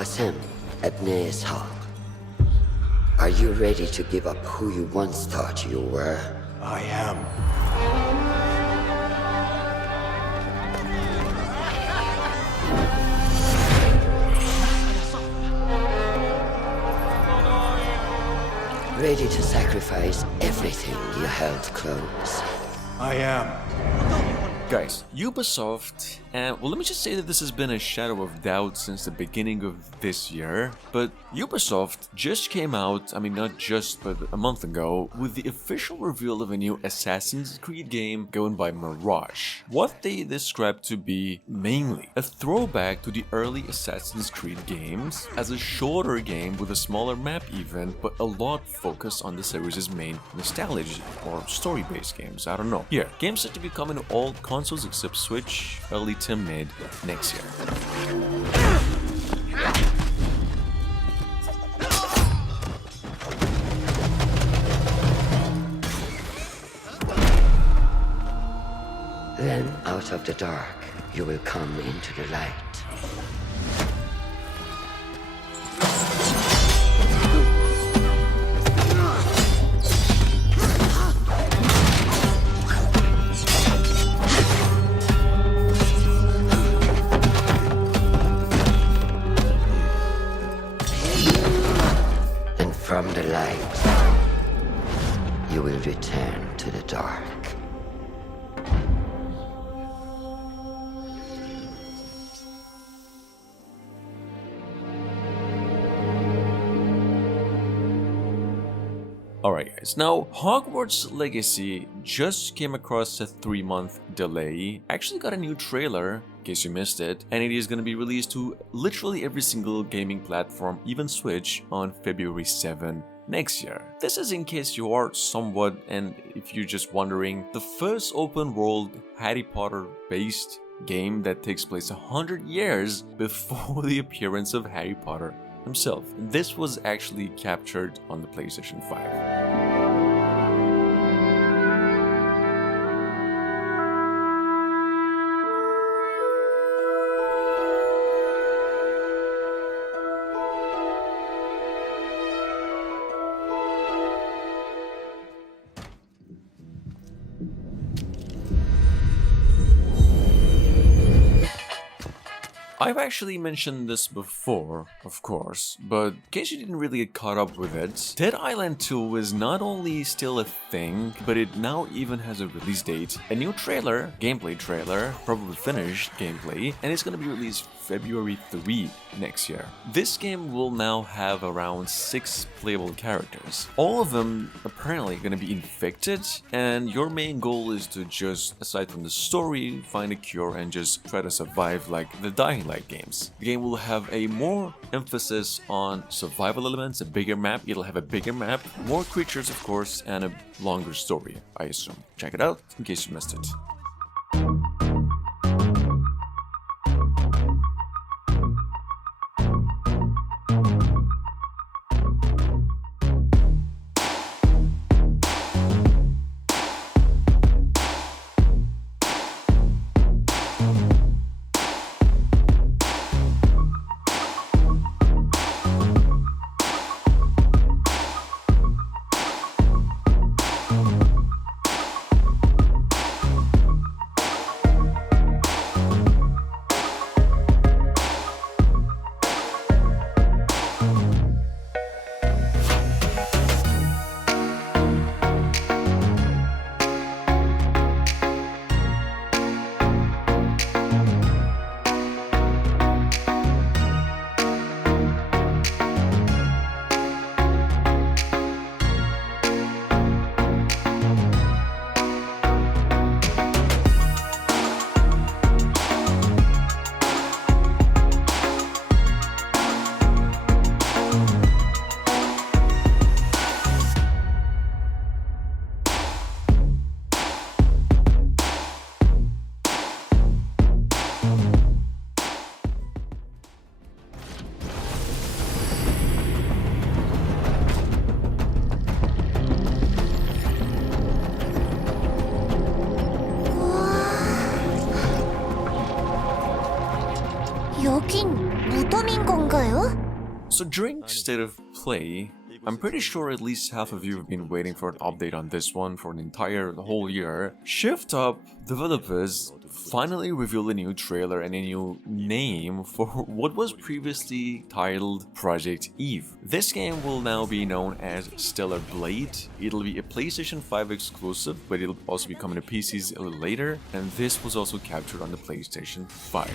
Wasem Ebne's Hall. Are you ready to give up who you once thought you were? I am. Ready to sacrifice everything you held close? I am. Guys, Ubisoft, and well, let me just say that this has been a shadow of doubt since the beginning of this year, but Ubisoft just came out, I mean not just, but a month ago, with the official reveal of a new Assassin's Creed game going by Mirage. What they described to be mainly a throwback to the early Assassin's Creed games, as a shorter game with a smaller map even, but a lot focused on the series' main nostalgia or story-based games, I don't know. Yeah, games set to be coming to all consoles except Switch early to mid next year. Then, out of the dark, you will come into the light. And from the light, you will return to the dark. Alright guys, now Hogwarts Legacy just came across a 3-month delay, actually got a new trailer, in case you missed it, and it is going to be released to literally every single gaming platform, even Switch, on February 7 next year. This is in case you are somewhat, and if you're just wondering, the first open world Harry Potter based game that takes place 100 years before the appearance of Harry Potter himself. This was actually captured on the PlayStation 5. I've actually mentioned this before, of course, but in case you didn't really get caught up with it, Dead Island 2 is not only still a thing, but it now even has a release date, a new trailer, gameplay trailer, probably finished gameplay, and it's going to be released February 3 next year. This game will now have around 6 playable characters. All of them apparently going to be infected, and your main goal is to just, aside from the story, find a cure and just try to survive like the Dying Light games. The game will have a more emphasis on survival elements, a bigger map. It'll have a bigger map, more creatures of course, and a longer story, I assume. Check it out in case you missed it. So during State of Play, I'm pretty sure at least half of you have been waiting for an update on this one for the whole year. Shift Up developers finally revealed a new trailer and a new name for what was previously titled Project Eve. This game will now be known as Stellar Blade. It'll be a PlayStation 5 exclusive, but it'll also be coming to PCs a little later, and this was also captured on the PlayStation 5.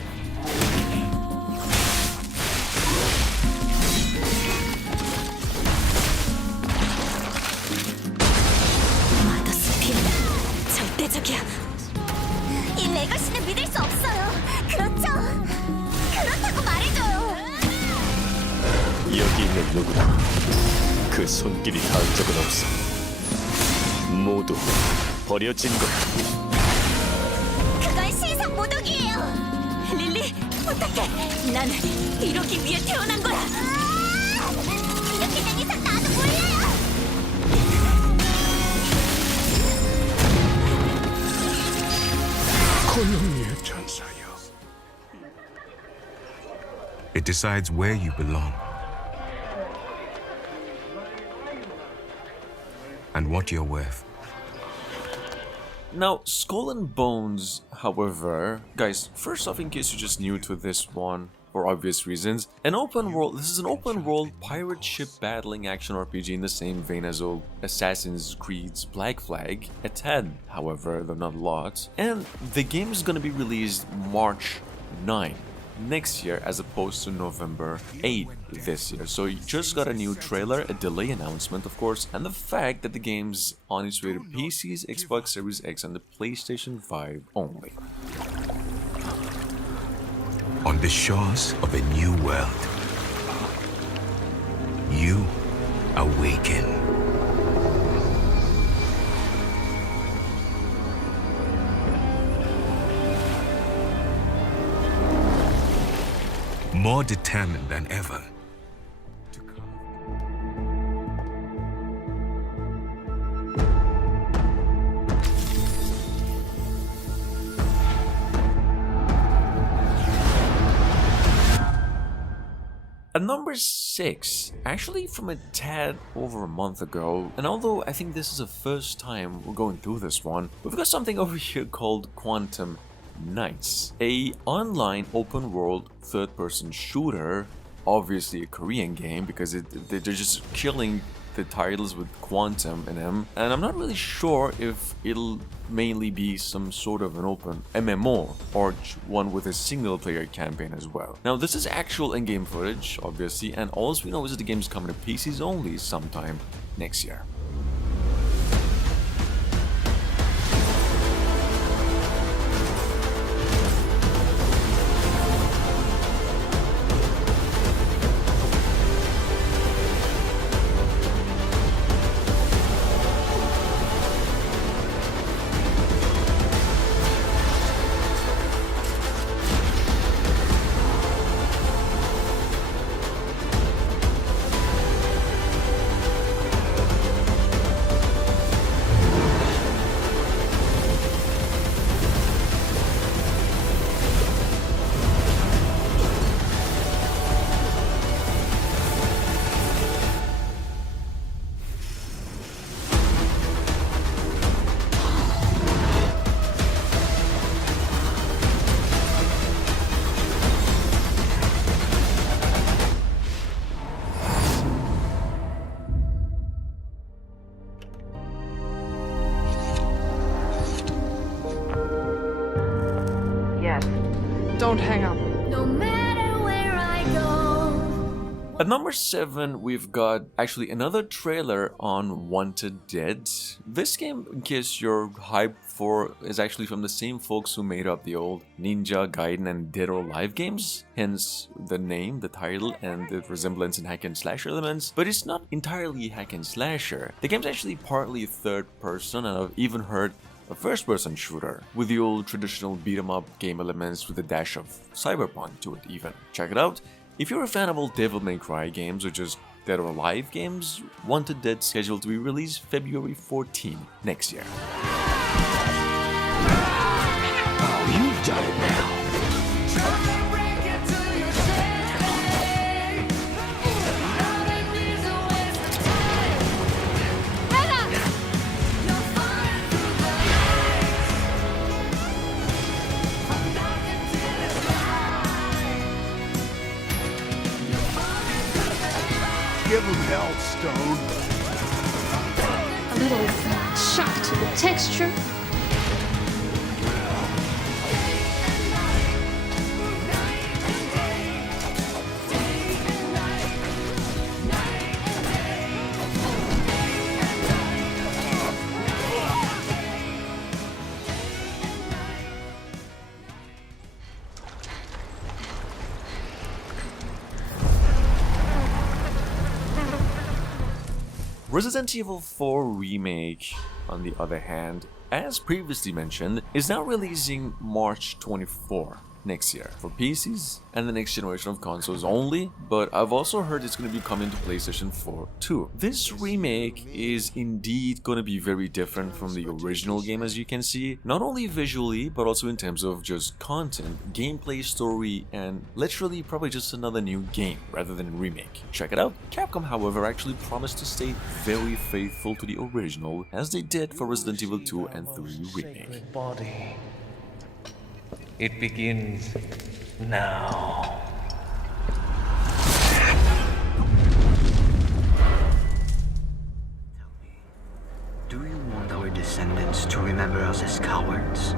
이 레거시는 믿을 수 없어요. 그렇죠? 그렇다고 말해줘요. 여기 있는 누구나 그 손길이 닿은 적은 없어. 모두 버려진 거야. 그건 신상 모독이에요. 릴리, 부탁해. 난 이러기 위해 태어난 거야. 이렇게 된 이상 나도 몰라요. 고용리의 천사여. It decides where you belong and what you're worth. Now, Skull and Bones, however, guys, first off, in case you're just new to this one, for obvious reasons, this is an open world pirate ship battling action RPG in the same vein as old Assassin's Creed's Black Flag, a tad, however, though not a lot, and the game is gonna be released March 9 next year as opposed to November 8 this year. So you just got a new trailer, a delay announcement of course, and the fact that the game's on its way to PCs, Xbox Series X and the PlayStation 5 only. On the shores of a new world, you awaken. More determined than ever to At number 6, actually from a tad over a month ago, and although I think this is the first time we're going through this one, we've got something over here called Quantum Knights, a online open world third-person shooter, obviously a Korean game because they're just killing the titles with quantum in them, and I'm not really sure if it'll mainly be some sort of an open MMO or one with a single player campaign as well. Now this is actual in-game footage obviously, and all we know is that the game's coming to PCs only sometime next year. Don't hang up. No matter where I go. At number 7, we've got actually another trailer on Wanted Dead. This game, in case you're hyped for, is actually from the same folks who made up the old Ninja Gaiden and Dead or Alive games, hence the name, the title, and the resemblance in hack and slash elements, but it's not entirely hack and slasher. The game's actually partly third person, and I've even heard a first-person shooter, with the old traditional beat-em-up game elements with a dash of cyberpunk to it even. Check it out. If you're a fan of old Devil May Cry games or just Dead or Alive games, Wanted Dead scheduled to be released February 14 next year. Oh, you've done it now. Meltstone. A little shock to the texture. Resident Evil 4 Remake, on the other hand, as previously mentioned, is now releasing March 24 next year for PCs and the next generation of consoles only, but I've also heard it's going to be coming to PlayStation 4 too. This remake is indeed going to be very different from the original game, as you can see, not only visually but also in terms of just content, gameplay, story, and literally probably just another new game rather than a remake. Check it out. Capcom, however, actually promised to stay very faithful to the original, as they did for Resident Evil 2 and 3 Remake. Body. It begins now. Do you want our descendants to remember us as cowards?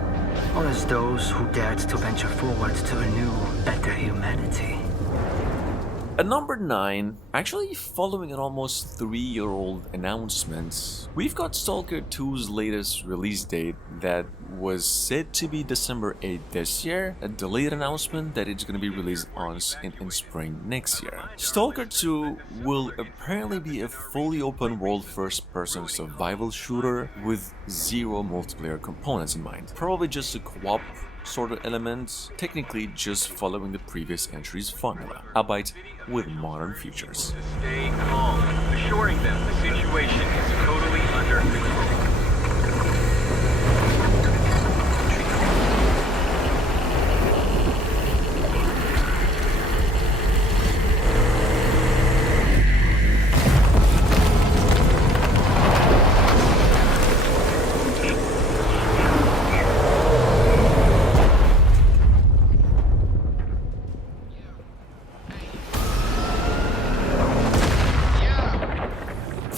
Or as those who dared to venture forward to a new, better humanity? At number 9, actually following an almost 3-year-old announcement, we've got S.T.A.L.K.E.R 2's latest release date that was said to be December 8th this year, a delayed announcement that it's going to be released in spring next year. S.T.A.L.K.E.R 2 will apparently be a fully open world first-person survival shooter with 0 multiplayer components in mind. Probably just a co-op sort of elements, technically just following the previous entry's formula, albeit with modern features. Stay calm, assuring them the situation is totally under control.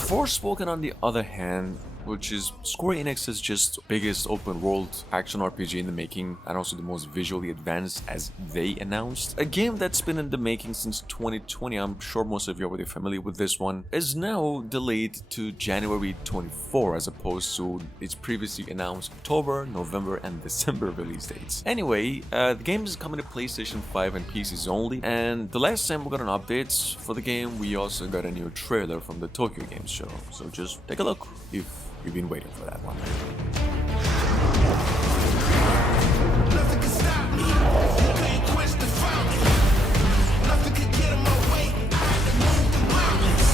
Forspoken, on the other hand, which is Square Enix's just biggest open world action RPG in the making and also the most visually advanced, as they announced. A game that's been in the making since 2020, I'm sure most of you are already familiar with this one, is now delayed to January 24 as opposed to its previously announced October, November and December release dates. Anyway, the game is coming to PlayStation 5 and PCs only, and the last time we got an update for the game, we also got a new trailer from the Tokyo Games show, so just take a look if you've been waiting for that one. Nothing can stop me. You can't quench the fountain. Nothing can get in my way. I had to move the mountains.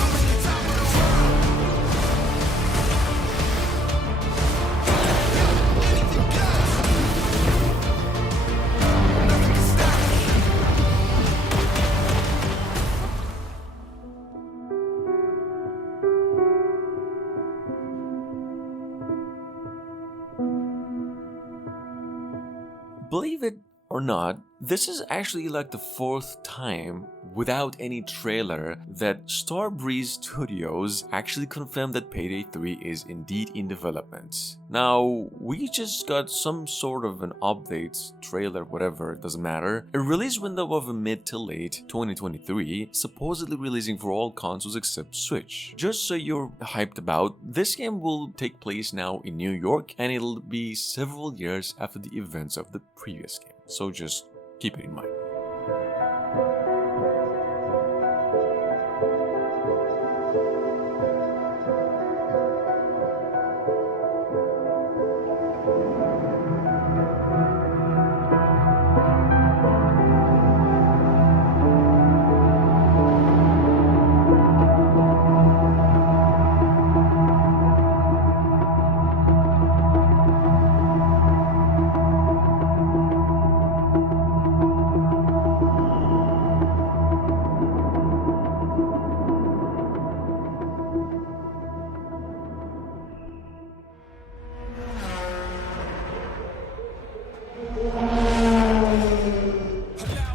I'm at the top of the world. Anything goes. Nothing can stop me. Believe it or not, this is actually like the 4th time without any trailer that Starbreeze Studios actually confirmed that Payday 3 is indeed in development. Now, we just got some sort of an update, trailer, whatever, it doesn't matter. A release window of a mid to late 2023, supposedly releasing for all consoles except Switch. Just so you're hyped about, this game will take place now in New York and it'll be several years after the events of the previous game. So just keep it in mind.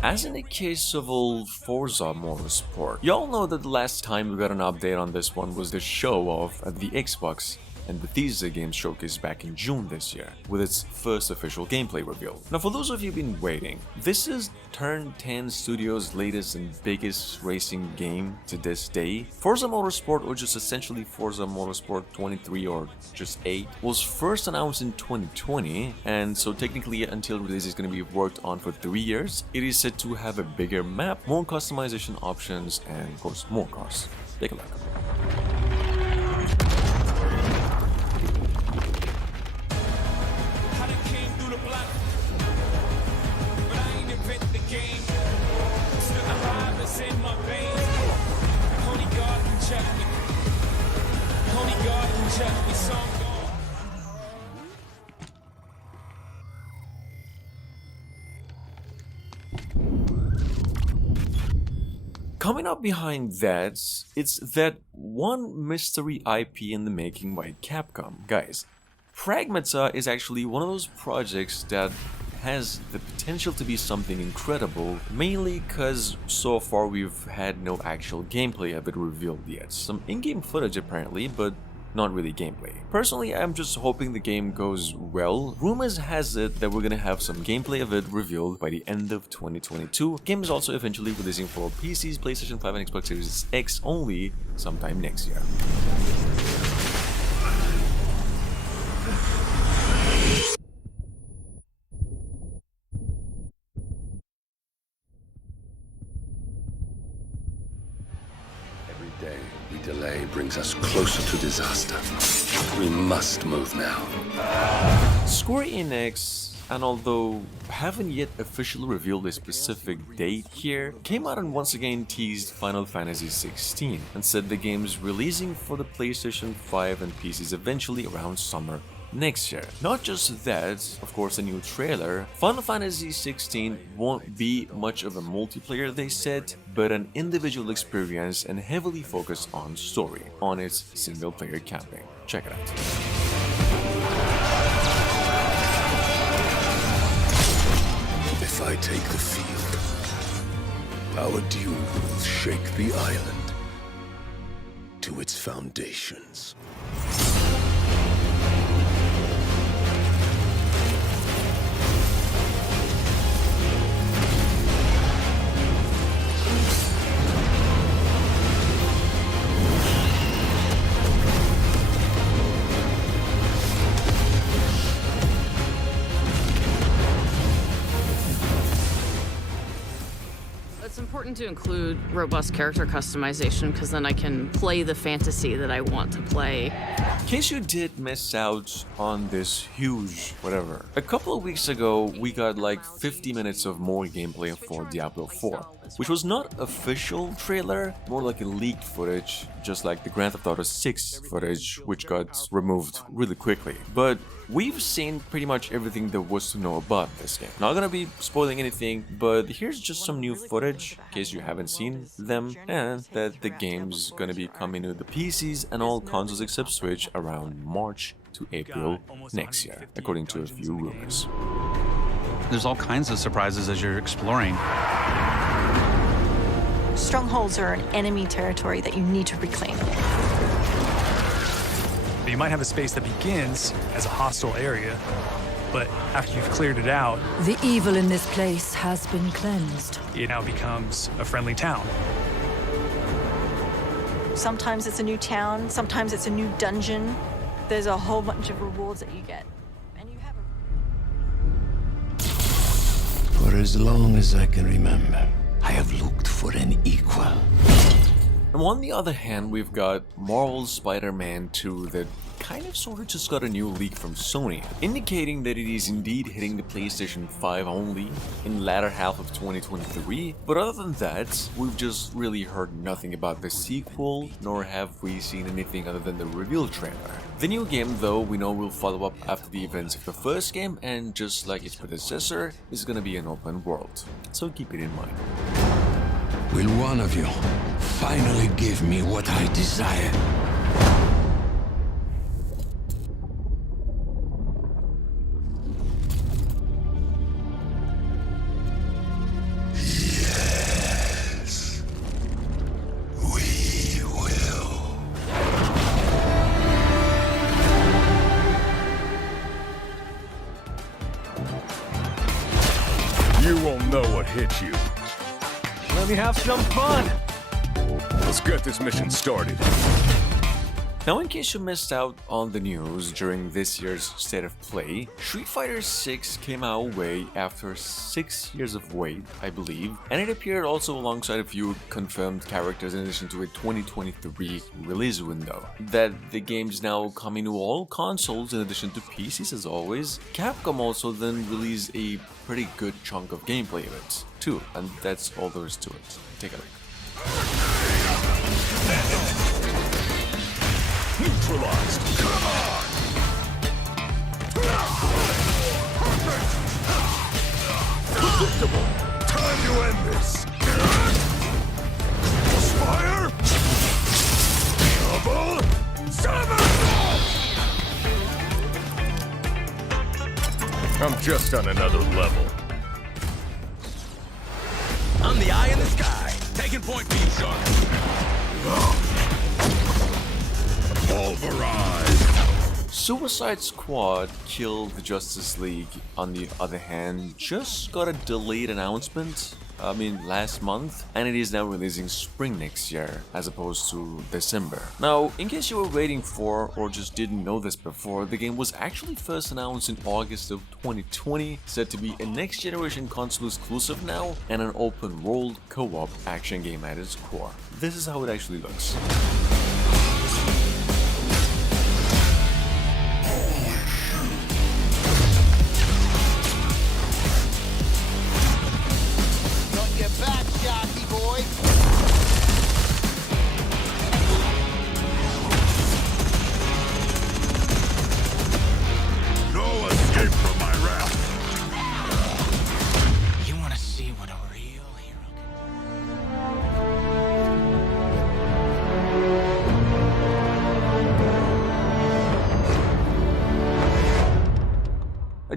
as in the case of old Forza Motorsport. Y'all know that the last time we got an update on this one was the show-off at the Xbox and Bethesda Game Showcase back in June this year, with its first official gameplay reveal. Now for those of you been waiting, this is Turn 10 Studios' latest and biggest racing game to this day. Forza Motorsport, or just essentially Forza Motorsport 23 or just 8, was first announced in 2020, and so technically until release is going to be worked on for 3 years. It is said to have a bigger map, more customization options, and of course more cars. Take a look. Coming up behind that, it's that one mystery IP in the making by Capcom. Guys, Pragmata is actually one of those projects that has the potential to be something incredible, mainly because so far we've had no actual gameplay of it revealed yet. Some in-game footage apparently, but not really gameplay. Personally, I'm just hoping the game goes well. Rumors has it that we're gonna have some gameplay of it revealed by the end of 2022. Game is also eventually releasing for PCs, PlayStation 5 and Xbox Series X only sometime next year. Day we delay brings us closer to disaster. We must move now. Square Enix, and although haven't yet officially revealed a specific date here, came out and once again teased Final Fantasy XVI and said the game's releasing for the PlayStation 5 and PCs eventually around summer next year. Not just that, of course, a new trailer. Final Fantasy XVI won't be much of a multiplayer, they said, but an individual experience and heavily focused on story, on its single-player campaign. Check it out. If I take the field, our duel will shake the island to its foundations. It's important to include robust character customization because then I can play the fantasy that I want to play. In case you did miss out on this huge whatever, a couple of weeks ago we got like 50 minutes of more gameplay for Diablo IV, which was not official trailer, more like a leaked footage, just like the Grand Theft Auto 6 footage, which got removed really quickly. But we've seen pretty much everything there was to know about this game. Not gonna be spoiling anything, but here's just some new footage, in case you haven't seen them, and that the game's gonna be coming to the PCs and all consoles except Switch around March to April next year, according to a few rumors. There's all kinds of surprises as you're exploring. Strongholds are an enemy territory that you need to reclaim. You might have a space that begins as a hostile area, but after you've cleared it out, the evil in this place has been cleansed. It now becomes a friendly town. Sometimes it's a new town, sometimes it's a new dungeon. There's a whole bunch of rewards that you get. And you have For as long as I can remember, I have looked for an equal. And on the other hand, we've got Marvel's Spider-Man 2 that kind of sort of just got a new leak from Sony, indicating that it is indeed hitting the PlayStation 5 only in the latter half of 2023. But other than that, we've just really heard nothing about the sequel, nor have we seen anything other than the reveal trailer. The new game, though, we know will follow up after the events of the first game, and just like its predecessor, is gonna be an open world. So keep it in mind. Will one of you finally give me what I desire? know what hit you. Let me have some fun! Let's get this mission started. Now, in case you missed out on the news during this year's State of Play, Street Fighter VI came our way after 6 years of wait, I believe, and it appeared also alongside a few confirmed characters in addition to a 2023 release window. That the game's now coming to all consoles in addition to PCs as always, Capcom also then released a pretty good chunk of gameplay of it, too, and that's all there is to it. Take a look. Neutralized. Come on! Predictable. Time to end this. Fire. Double. 7. I'm just on another level. I'm the eye in the sky, taking point B, son. Pulverized. Suicide Squad Kill the Justice League, on the other hand, just got a delayed announcement, last month, and it is now releasing spring next year, as opposed to December. Now, in case you were waiting for, or just didn't know this before, the game was actually first announced in August of 2020, said to be a next-generation console exclusive now, and an open-world co-op action game at its core. This is how it actually looks.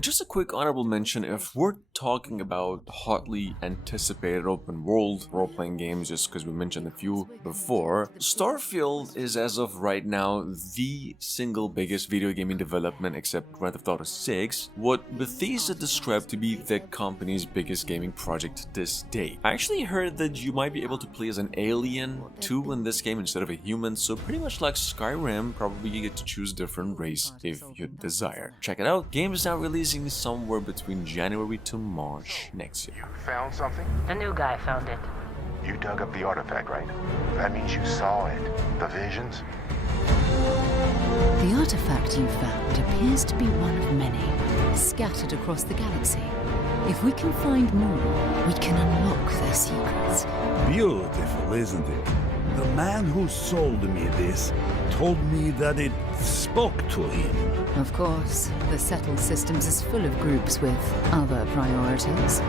Just a quick honorable mention, if we're talking about hotly anticipated open world role-playing games, just because we mentioned a few before, Starfield is as of right now the single biggest video game in development except Grand Theft Auto 6, what Bethesda described to be the company's biggest gaming project to this day. I actually heard that you might be able to play as an alien too in this game instead of a human, so pretty much like Skyrim, probably you get to choose a different race if you desire. Check it out, game is now releasing somewhere between January to March next year. Found something? The new guy found it. You dug up the artifact, right? That means you saw it. The visions? The artifact you found appears to be one of many, scattered across the galaxy. If we can find more, we can unlock their secrets. Beautiful, isn't it? The man who sold me this told me that it spoke to him. Of course, the S.T.A.L.K.E.R systems is full of groups with other priorities.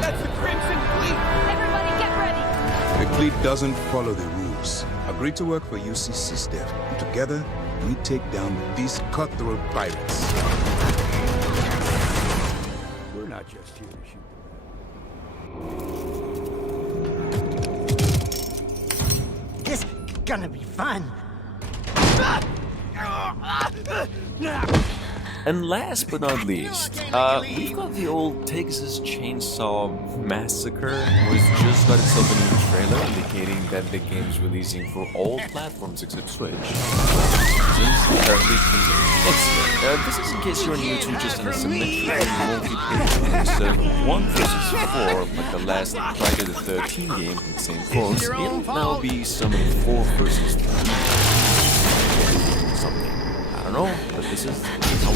That's the Crimson Fleet! Everybody get ready! The Fleet doesn't follow the rules. Agree to work for UCC staff. Together, we take down these cutthroat pirates. We're not just here to shoot. This is gonna be fun. And last but not least, we've got the old Texas Chainsaw Massacre, which just got itself a new trailer indicating that the game's releasing for all platforms except Switch. Since apparently next year. This is in case you're new to just an asymmetric multiplayer instead of 1 versus 4, like the last Friday the 13th game with the same folks. It'll now be some 4 versus 3. Something. I don't know, but this is how